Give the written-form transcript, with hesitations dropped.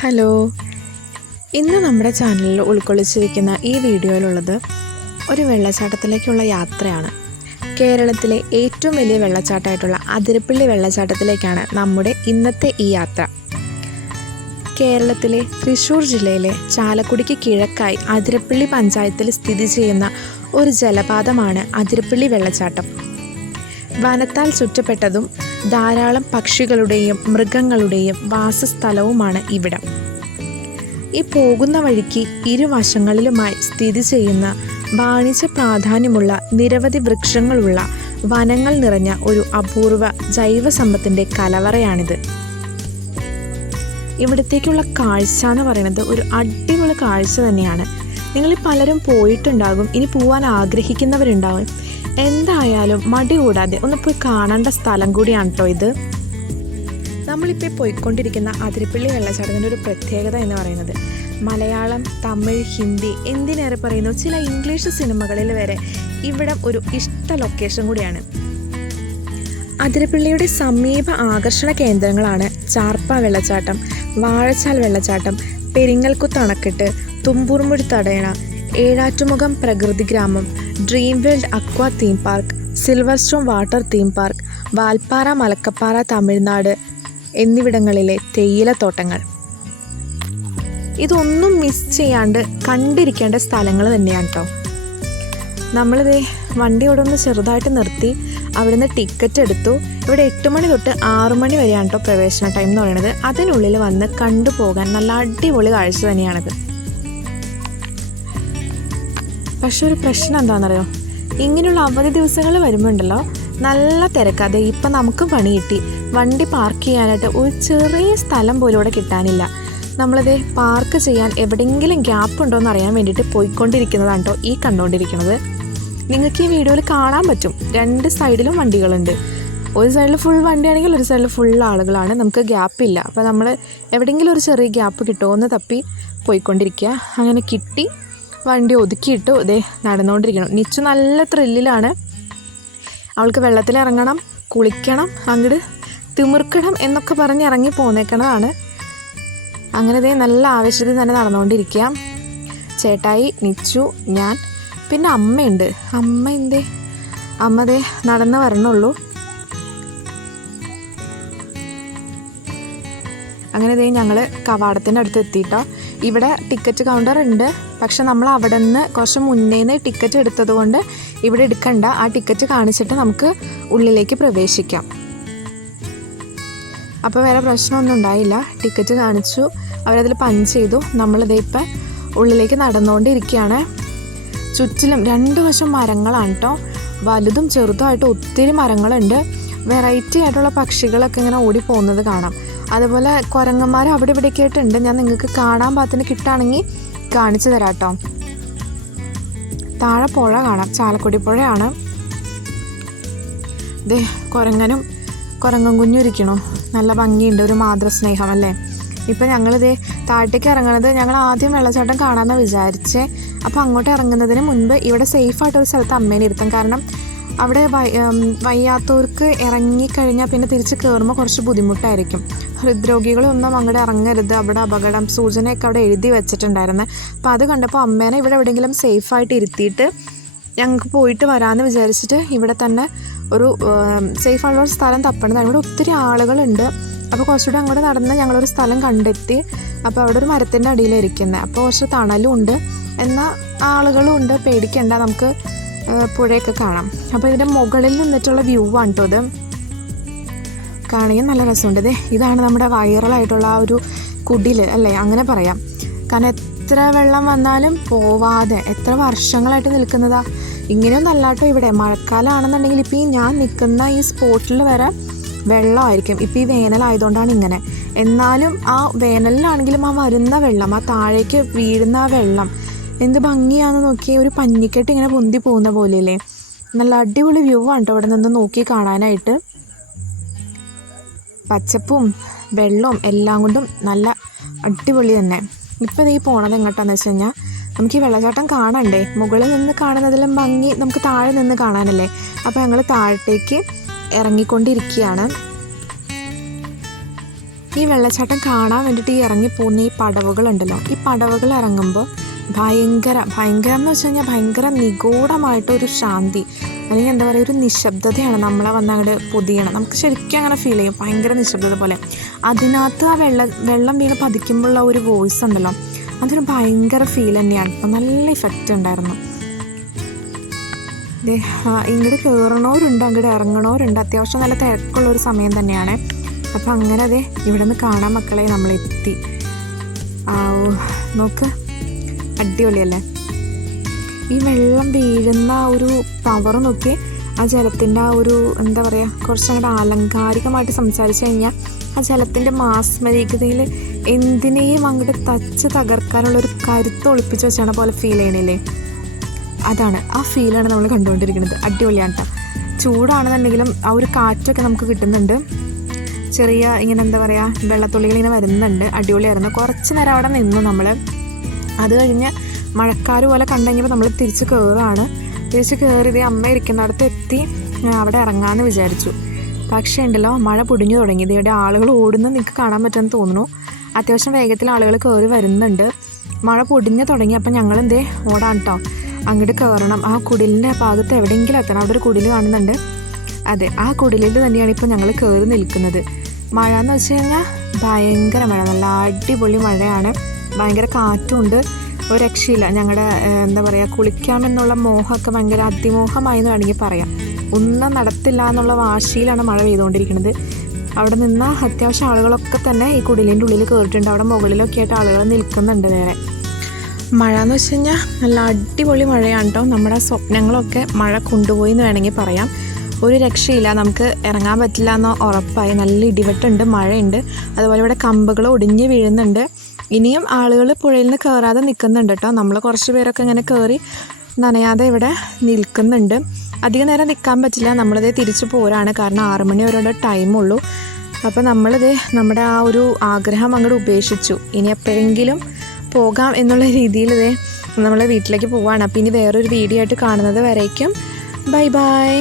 Hello, ഇന്ന് നമ്മുടെ ചാനലിൽ ഉൾക്കൊള്ളിച്ചിരിക്കുന്ന ഈ വീഡിയോയിലുള്ളത് ഒരു വെള്ളച്ചാട്ടത്തിലേക്കുള്ള യാത്രയാണ്. കേരളത്തിലെ ഏറ്റവും വലിയ വെള്ളച്ചാട്ടമായിട്ടുള്ള അതിരപ്പള്ളി വെള്ളച്ചാട്ടത്തിലേക്കാണ് നമ്മുടെ ഇന്നത്തെ ഈ യാത്ര. കേരളത്തിലെ തൃശ്ശൂർ ജില്ലയിലെ ചാലക്കുടിക്ക് കിഴക്കായി അതിരപ്പള്ളി പഞ്ചായത്തിൽ സ്ഥിതി ചെയ്യുന്ന ഒരു ജലപാതമാണ് അതിരപ്പള്ളി വെള്ളച്ചാട്ടം. വനത്താൽ ചുറ്റപ്പെട്ടതും ധാരാളം പക്ഷികളുടെയും മൃഗങ്ങളുടെയും വാസസ്ഥലവുമാണ് ഇവിടം. ഈ പോകുന്ന വഴിക്ക് ഇരുവശങ്ങളിലുമായി സ്ഥിതി ചെയ്യുന്ന വാണിജ്യ പ്രാധാന്യമുള്ള നിരവധി വൃക്ഷങ്ങളുള്ള വനങ്ങൾ നിറഞ്ഞ ഒരു അപൂർവ ജൈവസമ്പത്തിൻ്റെ കലവറയാണിത്. ഇവിടത്തേക്കുള്ള കാഴ്ച എന്ന് പറയുന്നത് ഒരു അടിപൊളി കാഴ്ച തന്നെയാണ്. നിങ്ങളിൽ പലരും പോയിട്ടുണ്ടാകും, ഇനി പോകാൻ ആഗ്രഹിക്കുന്നവരുണ്ടാകും. എന്തായാലും മടി കൂടാതെ ഒന്ന് പോയി കാണേണ്ട സ്ഥലം കൂടിയാണ് കേട്ടോ ഇത്. നമ്മളിപ്പോൾ പോയിക്കൊണ്ടിരിക്കുന്ന അതിരപ്പള്ളി വെള്ളച്ചാട്ടത്തിൻ്റെ ഒരു പ്രത്യേകത എന്ന് പറയുന്നത് മലയാളം, തമിഴ്, ഹിന്ദി, എന്തിനേറെ പറയുന്നു ചില ഇംഗ്ലീഷ് സിനിമകളിൽ വരെ ഇവിടം ഒരു ഇഷ്ട ലൊക്കേഷൻ കൂടിയാണ്. അതിരപ്പള്ളിയുടെ സമീപ ആകർഷണ കേന്ദ്രങ്ങളാണ് ചാർപ്പ വെള്ളച്ചാട്ടം, വാഴച്ചാൽ വെള്ളച്ചാട്ടം, പെരിങ്ങൽകുത്ത് അണക്കെട്ട്, തുമ്പൂർമുഴി തടയണ, ഏഴാറ്റുമുഖം പ്രകൃതി ഗ്രാമം, dream world aqua theme park, silver stone water theme park, Valparai, Malakkappara Tamil Nadu എന്നിവിടങ്ങളിലെ തേയിലത്തോട്ടങ്ങൾ. ഇതൊന്നും മിസ് ചെയ്യാണ്ട് കണ്ടിരിക്കേണ്ട സ്ഥലങ്ങൾ തന്നെയാണ് കേട്ടോ. നമ്മളിത് വണ്ടി ഇവിടെ ഒന്ന് ചെറുതായിട്ട് നിർത്തി അവിടുന്ന് ടിക്കറ്റ് എടുത്തു. ഇവിടെ 8 മണി തൊട്ട് 6 മണി വരെയാണ് കേട്ടോ പ്രവേശന ടൈം എന്ന് പറയുന്നത്. അതിനുള്ളിൽ വന്ന് കണ്ടുപോകാൻ നല്ല അടിപൊളി കാഴ്ച തന്നെയാണത്. പക്ഷെ ഒരു പ്രശ്നം എന്താണെന്നറിയോ, ഇങ്ങനെയുള്ള അവധി ദിവസങ്ങൾ വരുമ്പോണ്ടല്ലോ നല്ല തിരക്കാതെ. ഇപ്പം നമുക്ക് പണി കിട്ടി, വണ്ടി പാർക്ക് ചെയ്യാനായിട്ട് ഒരു ചെറിയ സ്ഥലം പോലും ഇവിടെ കിട്ടാനില്ല. നമ്മളത് പാർക്ക് ചെയ്യാൻ എവിടെയെങ്കിലും ഗ്യാപ്പ് ഉണ്ടോ എന്ന് അറിയാൻ വേണ്ടിയിട്ട് പോയിക്കൊണ്ടിരിക്കുന്നതാണ് കേട്ടോ ഈ കണ്ടുകൊണ്ടിരിക്കുന്നത്. നിങ്ങൾക്ക് ഈ വീഡിയോയിൽ കാണാൻ പറ്റും, 2 സൈഡിലും വണ്ടികളുണ്ട്. ഒരു സൈഡിൽ ഫുൾ വണ്ടിയാണെങ്കിൽ ഒരു സൈഡിൽ ഫുൾ ആളുകളാണ്. നമുക്ക് ഗ്യാപ്പില്ല. അപ്പോൾ നമ്മൾ എവിടെയെങ്കിലും ഒരു ചെറിയ ഗ്യാപ്പ് കിട്ടുമോ എന്ന് തപ്പി പോയിക്കൊണ്ടിരിക്കുക. അങ്ങനെ കിട്ടി, വണ്ടി ഒതുക്കിയിട്ടു ഇതേ നടന്നുകൊണ്ടിരിക്കണം. നിച്ചു നല്ല ത്രില്ലിലാണ്. അവൾക്ക് വെള്ളത്തിലിറങ്ങണം, കുളിക്കണം, അങ്ങോട്ട് തിമിർക്കണം എന്നൊക്കെ പറഞ്ഞ് ഇറങ്ങി പോന്നേക്കണതാണ്. അങ്ങനെ ഇതേ നല്ല ആവേശത്തിൽ തന്നെ നടന്നുകൊണ്ടിരിക്കുക. ചേട്ടായി, നിച്ചു, ഞാൻ, പിന്നെ അമ്മയുണ്ട്. അമ്മ ദേ നടന്ന് വരണുള്ളൂ. അങ്ങനെ ദേ ഞങ്ങൾ കവാടത്തിൻ്റെ അടുത്ത് എത്തിയിട്ടോ. ഇവിടെ ടിക്കറ്റ് കൗണ്ടർ ഉണ്ട്, പക്ഷെ നമ്മൾ അവിടെ നിന്ന് കുറച്ച് മുന്നേന്ന് ടിക്കറ്റ് എടുത്തത് കൊണ്ട് ഇവിടെ എടുക്കണ്ട. ആ ടിക്കറ്റ് കാണിച്ചിട്ട് നമുക്ക് ഉള്ളിലേക്ക് പ്രവേശിക്കാം. അപ്പോൾ വേറെ പ്രശ്നമൊന്നും ഉണ്ടായില്ല. ടിക്കറ്റ് കാണിച്ചു, അവരതിൽ പഞ്ച് ചെയ്തു. നമ്മളിതേ ഇപ്പം ഉള്ളിലേക്ക് നടന്നുകൊണ്ടിരിക്കുകയാണ്. ചുറ്റിലും 2 വശം മരങ്ങളാണ് കേട്ടോ. വലുതും ചെറുതുമായിട്ട് ഒത്തിരി മരങ്ങളുണ്ട്. വെറൈറ്റി ആയിട്ടുള്ള പക്ഷികളൊക്കെ ഇങ്ങനെ ഓടി പോകുന്നത് കാണാം. അതുപോലെ കുരങ്ങന്മാർ അവിടെ ഇവിടെയൊക്കെ ആയിട്ടുണ്ട്. ഞാൻ നിങ്ങൾക്ക് കാണാൻ പാകത്തിന് കിട്ടുകയാണെങ്കിൽ കാണിച്ചു തരാം കേട്ടോ. താഴെ പുഴ കാണാം, ചാലക്കുടി പുഴയാണ്. ദേ കുരങ്ങൻ കുഞ്ഞും ഇരിക്കണോ, നല്ല ഭംഗിയുണ്ട്, ഒരു മാതൃസ്നേഹം അല്ലേ. ഇപ്പം ഞങ്ങളിതേ താഴത്തേക്ക് ഇറങ്ങണത്, ഞങ്ങൾ ആദ്യം വെള്ളച്ചാട്ടം കാണാമെന്ന് വിചാരിച്ചേ. അപ്പോൾ അങ്ങോട്ട് ഇറങ്ങുന്നതിന് മുൻപ് ഇവിടെ സേഫായിട്ടൊരു സ്ഥലത്ത് അമ്മേനെ ഇരുത്തും. കാരണം അവിടെ വയ്യാത്തവർക്ക് ഇറങ്ങിക്കഴിഞ്ഞാൽ പിന്നെ തിരിച്ച് കയറുമ്പോൾ കുറച്ച് ബുദ്ധിമുട്ടായിരിക്കും. ഹൃദ്രോഗികളൊന്നും അങ്ങോട്ട് ഇറങ്ങരുത്, അവിടെ അപകടം സൂചനയൊക്കെ അവിടെ എഴുതി വെച്ചിട്ടുണ്ടായിരുന്നു. അപ്പോൾ അത് കണ്ടപ്പോൾ അമ്മേനെ ഇവിടെ എവിടെയെങ്കിലും സേഫായിട്ട് ഇരുത്തിയിട്ട് ഞങ്ങൾക്ക് പോയിട്ട് വരാമെന്ന് വിചാരിച്ചിട്ട് ഇവിടെ തന്നെ ഒരു സേഫായിട്ടുള്ള ഒരു സ്ഥലം തപ്പണതാണ്. ഇവിടെ ഒത്തിരി ആളുകളുണ്ട്. അപ്പോൾ കുറച്ചുകൂടെ അങ്ങോട്ട് നടന്ന് ഞങ്ങളൊരു സ്ഥലം കണ്ടെത്തി. അപ്പോൾ അവിടെ ഒരു മരത്തിൻ്റെ അടിയിലിരിക്കുന്നത്. അപ്പോൾ കുറച്ച് തണലും ഉണ്ട്, എന്നാൽ ആളുകളും ഉണ്ട്. പേടിക്കണ്ട, നമുക്ക് പുഴയൊക്കെ കാണാം. അപ്പോൾ ഇതിൻ്റെ മുകളിൽ നിന്നിട്ടുള്ള വ്യൂ ആണ് കേട്ടോ ഇത്. കാണുകയും നല്ല രസമുണ്ട്. ഇതാണ് നമ്മുടെ വൈറലായിട്ടുള്ള ആ ഒരു കുടിൽ അല്ലേ, അങ്ങനെ പറയാം. കാരണം എത്ര വെള്ളം വന്നാലും പോവാതെ എത്ര വർഷങ്ങളായിട്ട് നിൽക്കുന്നതാ. ഇങ്ങനെയൊന്നും അല്ലാട്ടോ ഇവിടെ. മഴക്കാലമാണെന്നുണ്ടെങ്കിൽ ഇപ്പോൾ ഈ ഞാൻ നിൽക്കുന്ന ഈ സ്പോട്ടിൽ വരെ വെള്ളമായിരിക്കും. ഇപ്പോൾ ഈ വേനലായതുകൊണ്ടാണ് ഇങ്ങനെ. എന്നാലും ആ വേനലിലാണെങ്കിലും ആ വരുന്ന വെള്ളം, ആ താഴേക്ക് വീഴുന്ന ആ വെള്ളം എന്ത് ഭംഗിയാണെന്ന് നോക്കി. ഒരു പഞ്ഞിക്കെട്ട് ഇങ്ങനെ പൊന്തി പോകുന്ന പോലെയല്ലേ. നല്ല അടിപൊളി വ്യൂ ആണ് കേട്ടോ ഇവിടെ നിന്ന് നോക്കി കാണാനായിട്ട്. പച്ചപ്പും വെള്ളവും എല്ലാം കൊണ്ടും നല്ല അടിപൊളി തന്നെ. ഇപ്പോൾ ഈ പോണത് എങ്ങോട്ടാന്ന് വെച്ച് കഴിഞ്ഞാൽ, നമുക്ക് ഈ വെള്ളച്ചാട്ടം കാണണ്ടേ, മുകളിൽ നിന്ന് കാണുന്നതിലും ഭംഗി നമുക്ക് താഴെ നിന്ന് കാണാനല്ലേ. അപ്പോൾ ഞങ്ങൾ താഴത്തേക്ക് ഇറങ്ങിക്കൊണ്ടിരിക്കുകയാണ്. ഈ വെള്ളച്ചാട്ടം കാണാൻ വേണ്ടിയിട്ട് ഈ ഇറങ്ങിപ്പോകുന്ന ഈ പടവുകളുണ്ടല്ലോ, ഈ പടവുകൾ ഇറങ്ങുമ്പോൾ ഭയങ്കരം എന്ന് വെച്ച് കഴിഞ്ഞാൽ ഭയങ്കര നിഗൂഢമായിട്ടൊരു ശാന്തി, അല്ലെങ്കിൽ എന്താ പറയുക, ഒരു നിശബ്ദതയാണ് നമ്മളെ വന്ന് അങ്ങോട്ട് പൊതിയണം. നമുക്ക് ശരിക്കും അങ്ങനെ ഫീൽ ചെയ്യും, ഭയങ്കര നിശബ്ദത പോലെ. അതിനകത്ത് ആ വെള്ളം വീണ് പതിക്കുമ്പോഴുള്ള ഒരു വോയിസ് ഉണ്ടല്ലോ, അതൊരു ഭയങ്കര ഫീൽ തന്നെയാണ്. നല്ല ഇഫക്റ്റ് ഉണ്ടായിരുന്നു. ഇങ്ങോട്ട് കയറണവരുണ്ട്, അങ്ങോട്ട് ഇറങ്ങണവരുണ്ട്. അത്യാവശ്യം നല്ല തിരക്കുള്ളൊരു സമയം തന്നെയാണ്. അപ്പം അങ്ങനെ അതെ ഇവിടെ നിന്ന് കാണാൻ മക്കളെ നമ്മളെത്തി. നോക്ക്, അടിപൊളിയല്ലേ? ഈ വെള്ളം വീഴുന്ന ഒരു പവർ നോക്കി, ആ ജലത്തിൻ്റെ ആ ഒരു എന്താ പറയുക, കുറച്ചങ്ങോട്ട് ആലങ്കാരികമായിട്ട് സംസാരിച്ചു കഴിഞ്ഞാൽ ആ ജലത്തിൻ്റെ മാസ്മരികതയിൽ എന്തിനേയും അങ്ങോട്ട് തച്ച് തകർക്കാനുള്ളൊരു കരുത്ത് ഒളിപ്പിച്ച് വെച്ചാണ് പോലെ ഫീൽ ചെയ്യണില്ലേ? അതാണ്, ആ ഫീലാണ് നമ്മൾ കണ്ടുകൊണ്ടിരിക്കുന്നത്. അടിപൊളിയാണ് കേട്ടോ. ചൂടാണെന്നുണ്ടെങ്കിലും ആ ഒരു കാറ്റൊക്കെ നമുക്ക് കിട്ടുന്നുണ്ട്. ചെറിയ ഇങ്ങനെ എന്താ പറയുക, വെള്ളത്തുള്ളികൾ ഇങ്ങനെ വരുന്നുണ്ട്. അടിപൊളിയായിരുന്നു. കുറച്ച് നേരം അവിടെ നിന്നു നമ്മൾ. അത് കഴിഞ്ഞ് മഴക്കാറ് പോലെ കണ്ടുകഴിഞ്ഞപ്പോൾ നമ്മൾ തിരിച്ച് കയറുകയാണ്. തിരിച്ച് കയറിയത് അമ്മ ഇരിക്കുന്നിടത്ത് എത്തി അവിടെ ഇറങ്ങാമെന്ന് വിചാരിച്ചു. പക്ഷേ ഉണ്ടല്ലോ, മഴ പൊടിഞ്ഞു തുടങ്ങി. ഇവിടെ ആളുകൾ ഓടുന്നത് നിങ്ങൾക്ക് കാണാൻ പറ്റുമെന്ന് തോന്നുന്നു. അത്യാവശ്യം വേഗത്തിൽ ആളുകൾ കയറി വരുന്നുണ്ട്. മഴ പൊടിഞ്ഞു തുടങ്ങി. അപ്പം ഞങ്ങൾ ഓടാൻ കേട്ടോ, അങ്ങോട്ട് കയറണം. ആ കുടിലിൻ്റെ ഭാഗത്ത് എവിടെയെങ്കിലും എത്തണം. അവിടെ ഒരു കുടിൽ കാണുന്നുണ്ട്. അതെ, ആ കുടിലിൽ തന്നെയാണ് ഇപ്പോൾ ഞങ്ങൾ കയറി നിൽക്കുന്നത്. മഴ എന്ന് വെച്ച് കഴിഞ്ഞാൽ ഭയങ്കര മഴ, നല്ല അടിപൊളി മഴയാണ്. ഭയങ്കര കാറ്റുണ്ട്, ഒരു രക്ഷയില്ല. ഞങ്ങളുടെ എന്താ പറയുക, കുളിക്കാമെന്നുള്ള മോഹമൊക്കെ ഭയങ്കര അതിമോഹമായി എന്ന് വേണമെങ്കിൽ പറയാം. ഒന്നും നടത്തില്ല എന്നുള്ള വാശിയിലാണ് മഴ പെയ്തുകൊണ്ടിരിക്കുന്നത്. അവിടെ നിന്ന് അത്യാവശ്യം ആളുകളൊക്കെ തന്നെ ഈ കുടിലിൻ്റെ ഉള്ളിൽ കയറിയിട്ടുണ്ട്. അവിടെ മുകളിലൊക്കെ ആയിട്ട് ആളുകൾ നിൽക്കുന്നുണ്ട്. വേറെ മഴ എന്ന് വെച്ച് കഴിഞ്ഞാൽ നല്ല അടിപൊളി മഴയാണ് കേട്ടോ. നമ്മുടെ സ്വപ്നങ്ങളൊക്കെ മഴ കൊണ്ടുപോയി എന്ന് വേണമെങ്കിൽ പറയാം. ഒരു രക്ഷയില്ല, നമുക്ക് ഇറങ്ങാൻ പറ്റില്ല എന്ന് ഉറപ്പായി. നല്ല ഇടിവെട്ടുണ്ട്, മഴയുണ്ട്. അതുപോലെ ഇവിടെ കമ്പുകൾ ഒടിഞ്ഞ് വീഴുന്നുണ്ട്. ഇനിയും ആളുകൾ പുഴയിൽ നിന്ന് കയറാതെ നിൽക്കുന്നുണ്ട് കേട്ടോ. നമ്മൾ കുറച്ച് പേരൊക്കെ ഇങ്ങനെ കയറി നനയാതെ ഇവിടെ നിൽക്കുന്നുണ്ട്. അധികം നേരം നിൽക്കാൻ പറ്റില്ല, നമ്മളിതേ തിരിച്ചു പോരാണ്. കാരണം 6 മണി വരെ ടൈമുള്ളൂ. അപ്പോൾ നമ്മളിതേ നമ്മുടെ ആ ഒരു ആഗ്രഹം അങ്ങോട്ട് ഉപേക്ഷിച്ചു. ഇനി എപ്പോഴെങ്കിലും പോകാം എന്നുള്ള രീതിയിൽ ഇതേ നമ്മൾ വീട്ടിലേക്ക് പോവാണ്. അപ്പോൾ ഇനി വേറൊരു വീഡിയോ ആയിട്ട് കാണുന്നത് വരേക്കും ബൈ ബൈ.